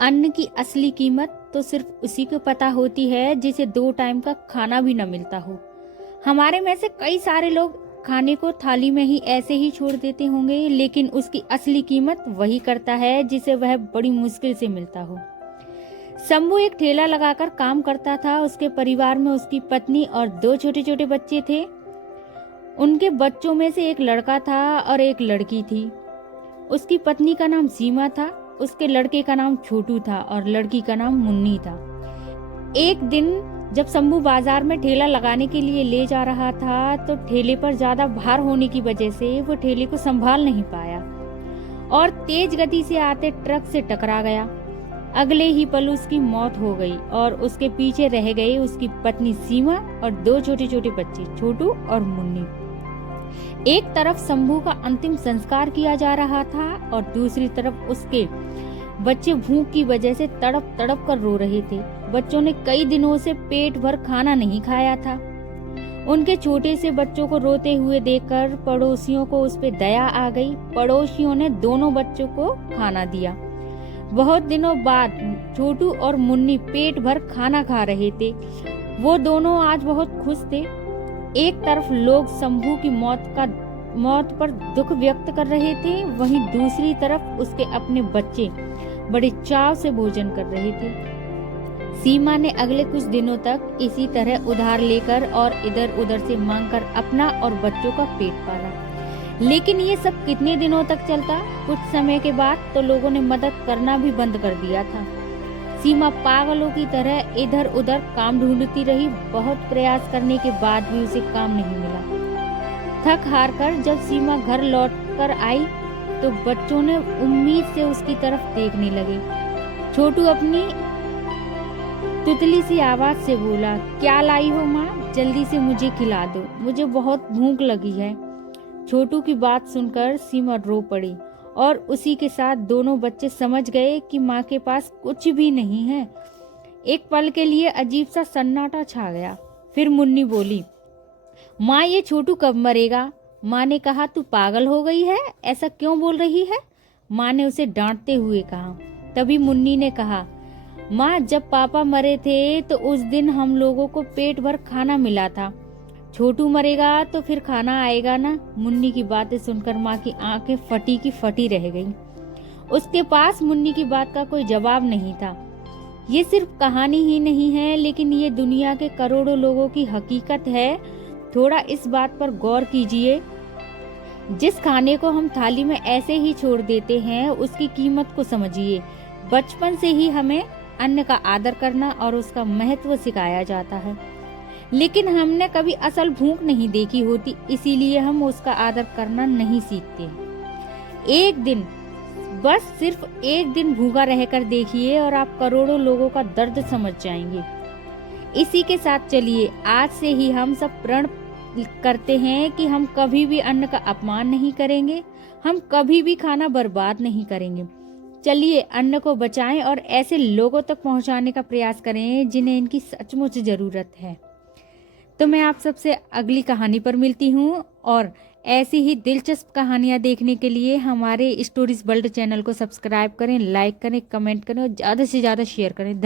अन्न की असली कीमत तो सिर्फ उसी को पता होती है जिसे 2 टाइम का खाना भी न मिलता हो। हमारे में से कई सारे लोग खाने को थाली में ही ऐसे ही छोड़ देते होंगे, लेकिन उसकी असली कीमत वही करता है जिसे वह बड़ी मुश्किल से मिलता हो। शंभू एक ठेला लगाकर काम करता था। उसके परिवार में उसकी पत्नी और 2 छोटे छोटे बच्चे थे। उनके बच्चों में से एक लड़का था और एक लड़की थी। उसकी पत्नी का नाम सीमा था, उसके लड़के का नाम छोटू था और लड़की का नाम मुन्नी था। एक दिन जब शंभू बाजार में ठेला लगाने के लिए ले जा रहा था तो ठेले पर ज्यादा भार होने की वजह से वो ठेले को संभाल नहीं पाया और तेज गति से आते ट्रक से टकरा गया। अगले ही पल उसकी मौत हो गई और उसके पीछे रह गए उसकी पत्नी सीमा और 2 छोटे छोटे बच्चे छोटू और मुन्नी। एक तरफ शंभू का अंतिम संस्कार किया जा रहा था और दूसरी तरफ उसके बच्चे भूख की वजह से तड़प तड़प कर रो रहे थे। बच्चों ने कई दिनों से पेट भर खाना नहीं खाया था। उनके छोटे से बच्चों को रोते हुए देखकर पड़ोसियों को उस पे दया आ गई। पड़ोसियों ने दोनों बच्चों को खाना दिया। बहुत दिनों बाद छोटू और मुन्नी पेट भर खाना खा रहे थे। वो दोनों आज बहुत खुश थे। एक तरफ लोग शंभू की मौत पर दुख व्यक्त कर रहे थे, वहीं दूसरी तरफ उसके अपने बच्चे बड़े चाव से भोजन कर रहे थे। सीमा ने अगले कुछ दिनों तक इसी तरह उधार लेकर और इधर उधर से मांगकर अपना और बच्चों का पेट पाला। लेकिन ये सब कितने दिनों तक चलता? कुछ समय के बाद तो लोगों ने मदद करना भी बंद कर दिया था। सीमा पागलों की तरह इधर उधर काम ढूंढती रही। बहुत प्रयास करने के बाद भी उसे काम नहीं मिला। थक हार कर जब सीमा घर लौट कर आई तो बच्चों ने उम्मीद से उसकी तरफ देखने लगे। छोटू अपनी तुतली सी आवाज से बोला, क्या लाई हो माँ? जल्दी से मुझे खिला दो, मुझे बहुत भूख लगी है। छोटू की बात सुनकर सीमा रो पड़ी और उसी के साथ दोनों बच्चे समझ गए कि माँ के पास कुछ भी नहीं है। एक पल के लिए अजीब सा सन्नाटा छा गया। फिर मुन्नी बोली, माँ ये छोटू कब मरेगा? माँ ने कहा, तू पागल हो गई है, ऐसा क्यों बोल रही है? माँ ने उसे डांटते हुए कहा। तभी मुन्नी ने कहा, माँ जब पापा मरे थे तो उस दिन हम लोगों को पेट भर खाना मिला था। छोटू मरेगा तो फिर खाना आएगा ना? मुन्नी की बातें सुनकर माँ की आंखें फटी की फटी रह गईं। उसके पास मुन्नी की बात का कोई जवाब नहीं था। ये सिर्फ कहानी ही नहीं है, लेकिन ये दुनिया के करोड़ों लोगों की हकीकत है। थोड़ा इस बात पर गौर कीजिए, जिस खाने को हम थाली में ऐसे ही छोड़ देते हैं उसकी कीमत को समझिए। बचपन से ही हमें अन्न का आदर करना और उसका महत्व सिखाया जाता है, लेकिन हमने कभी असल भूख नहीं देखी होती, इसीलिए हम उसका आदर करना नहीं सीखते। एक दिन, बस सिर्फ एक दिन भूखा रहकर देखिए और आप करोड़ों लोगों का दर्द समझ जाएंगे। इसी के साथ चलिए आज से ही हम सब प्रण करते हैं कि हम कभी भी अन्न का अपमान नहीं करेंगे, हम कभी भी खाना बर्बाद नहीं करेंगे। चलिए अन्न को बचाएं और ऐसे लोगों तक पहुंचाने का प्रयास करें जिन्हें इनकी सचमुच जरूरत है। तो मैं आप सबसे अगली कहानी पर मिलती हूँ और ऐसी ही दिलचस्प कहानियाँ देखने के लिए हमारे स्टोरीज वर्ल्ड चैनल को सब्सक्राइब करें, लाइक करें, कमेंट करें और ज़्यादा से ज़्यादा शेयर करें।